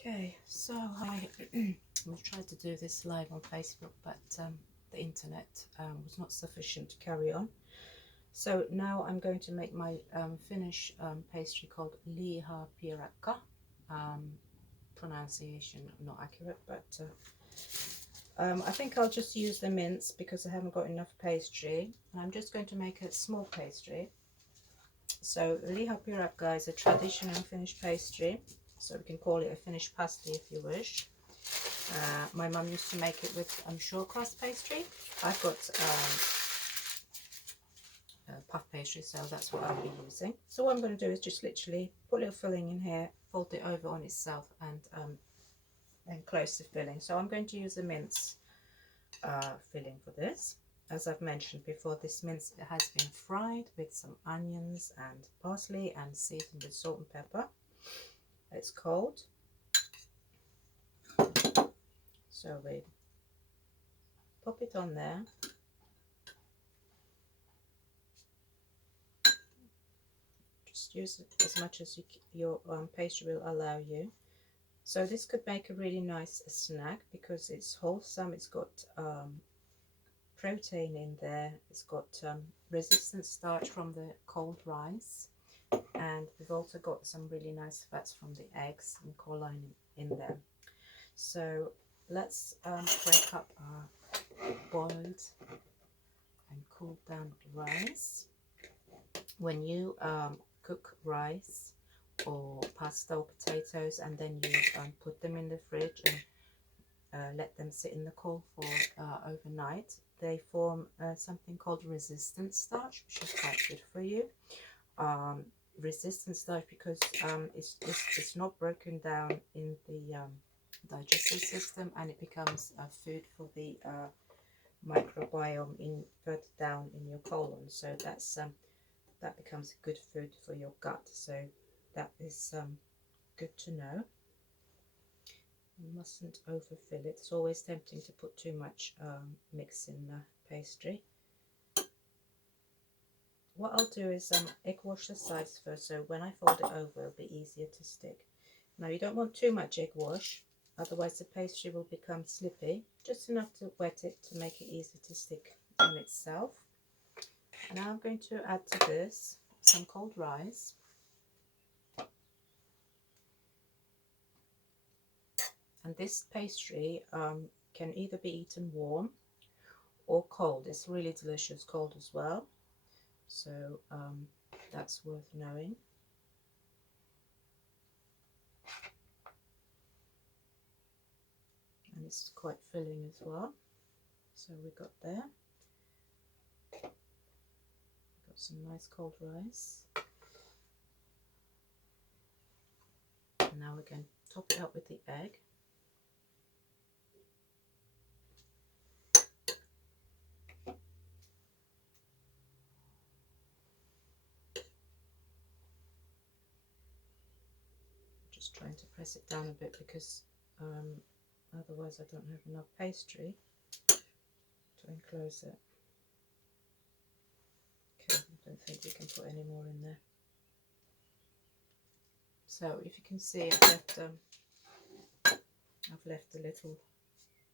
Okay, so I tried to do this live on Facebook, but the internet was not sufficient to carry on. So now I'm going to make my Finnish pastry called Lihapiirakka. Pronunciation not accurate, but I think I'll just use the mince because I haven't got enough pastry. And I'm just going to make a small pastry. So Lihapiirakka is a traditional Finnish pastry. So we can call it a Finnish pasty if you wish. My mum used to make it with short crust pastry. I've got puff pastry, so that's what I'll be using. So what I'm going to do is just literally put a little filling in here, fold it over on itself, and close the filling. So I'm going to use a mince filling for this. As I've mentioned before, this mince has been fried with some onions and parsley and seasoned with salt and pepper. It's cold, so we pop it on there. Just use it as much as your pastry will allow you. So this could make a really nice snack because it's wholesome. It's got protein in there. It's got resistant starch from the cold rice, and we've also got some really nice fats from the eggs and choline in there. So let's break up our boiled and cooled down rice. When you cook rice or pasta or potatoes and then you put them in the fridge and let them sit in the cold for overnight, they form something called resistant starch, which is quite good for you. Resistant starch because it's not broken down in the digestive system, and it becomes food for the microbiome in further down in your colon. So that's that becomes good food for your gut. So that is good to know. You mustn't overfill it. It's always tempting to put too much mix in the pastry. What I'll do is egg wash the sides first, so when I fold it over it'll be easier to stick. Now you don't want too much egg wash, otherwise the pastry will become slippy. Just enough to wet it to make it easy to stick on itself. Now I'm going to add to this some cold rice. And this pastry can either be eaten warm or cold. It's really delicious cold as well. So that's worth knowing. And it's quite filling as well. So we got there. Got some nice cold rice. And now we're going to top it up with the egg. Just trying to press it down a bit because otherwise I don't have enough pastry to enclose it. Okay, I don't think we can put any more in there. So if you can see, I've left a little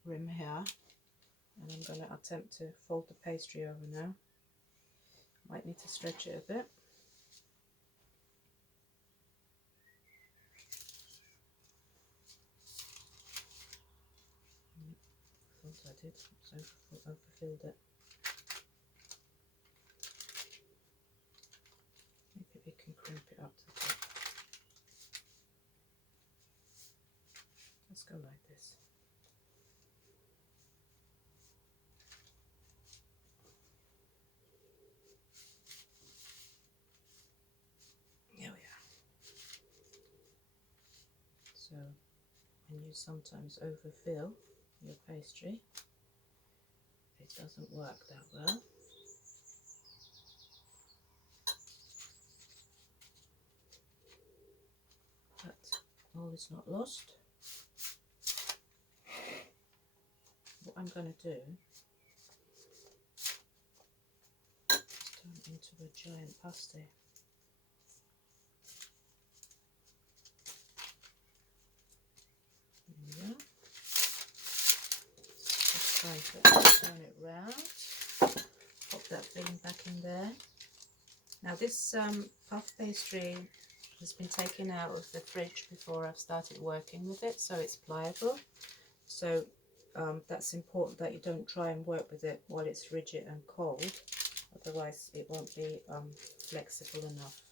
rim here, and I'm going to attempt to fold the pastry over now. Might need to stretch it a bit. I thought I did, so I overfilled it. Maybe we can crimp it up to the top. Let's go like this. Here we are. So when you sometimes overfill your pastry, it doesn't work that well. But all is not lost. What I'm going to do is turn it into a giant pasty. time to turn it round. Pop that filling back in there. Now this puff pastry has been taken out of the fridge before I've started working with it, so it's pliable. So that's important that you don't try and work with it while it's rigid and cold, otherwise it won't be flexible enough.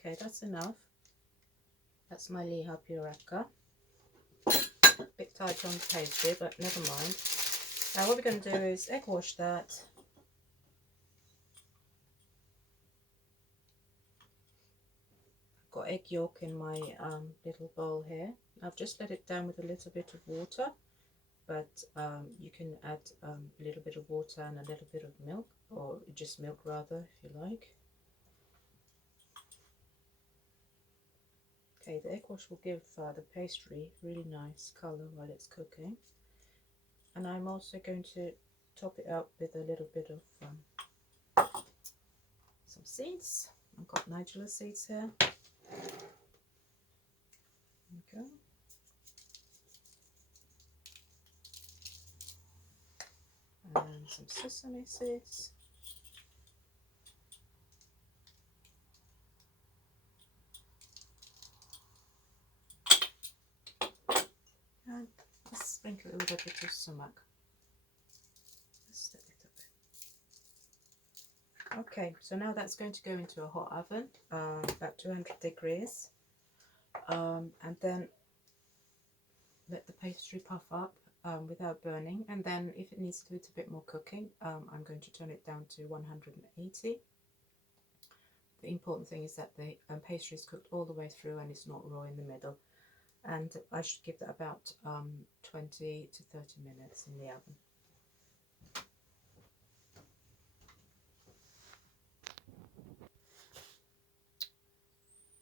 Okay, that's enough. That's my Lihapiirakka. Bit tight on the pastry, but never mind. Now what we're going to do is egg wash that. I've got egg yolk in my little bowl here. I've just let it down with a little bit of water, but you can add a little bit of water and a little bit of milk, or just milk rather, if you like. Okay, the egg wash will give the pastry really nice colour while it's cooking. And I'm also going to top it up with a little bit of some seeds. I've got nigella seeds here. There we go. And some sesame seeds. And let's sprinkle it with a bit of sumac. Just a little bit. Okay, so now that's going to go into a hot oven, about 200 degrees, and then let the pastry puff up without burning. And then if it needs a little bit more cooking, I'm going to turn it down to 180. The important thing is that the pastry is cooked all the way through and it's not raw in the middle. And I should give that about 20 to 30 minutes in the oven.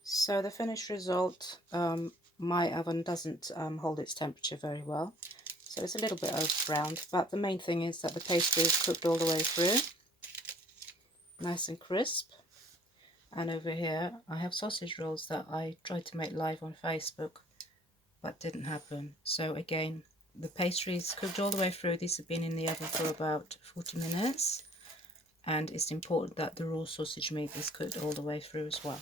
So the finished result, my oven doesn't hold its temperature very well, so it's a little bit over-browned, but the main thing is that the pastry is cooked all the way through, nice and crisp. And over here I have sausage rolls that I tried to make live on Facebook, but didn't happen. So again, the pastry is cooked all the way through. These have been in the oven for about 40 minutes, and it's important that the raw sausage meat is cooked all the way through as well.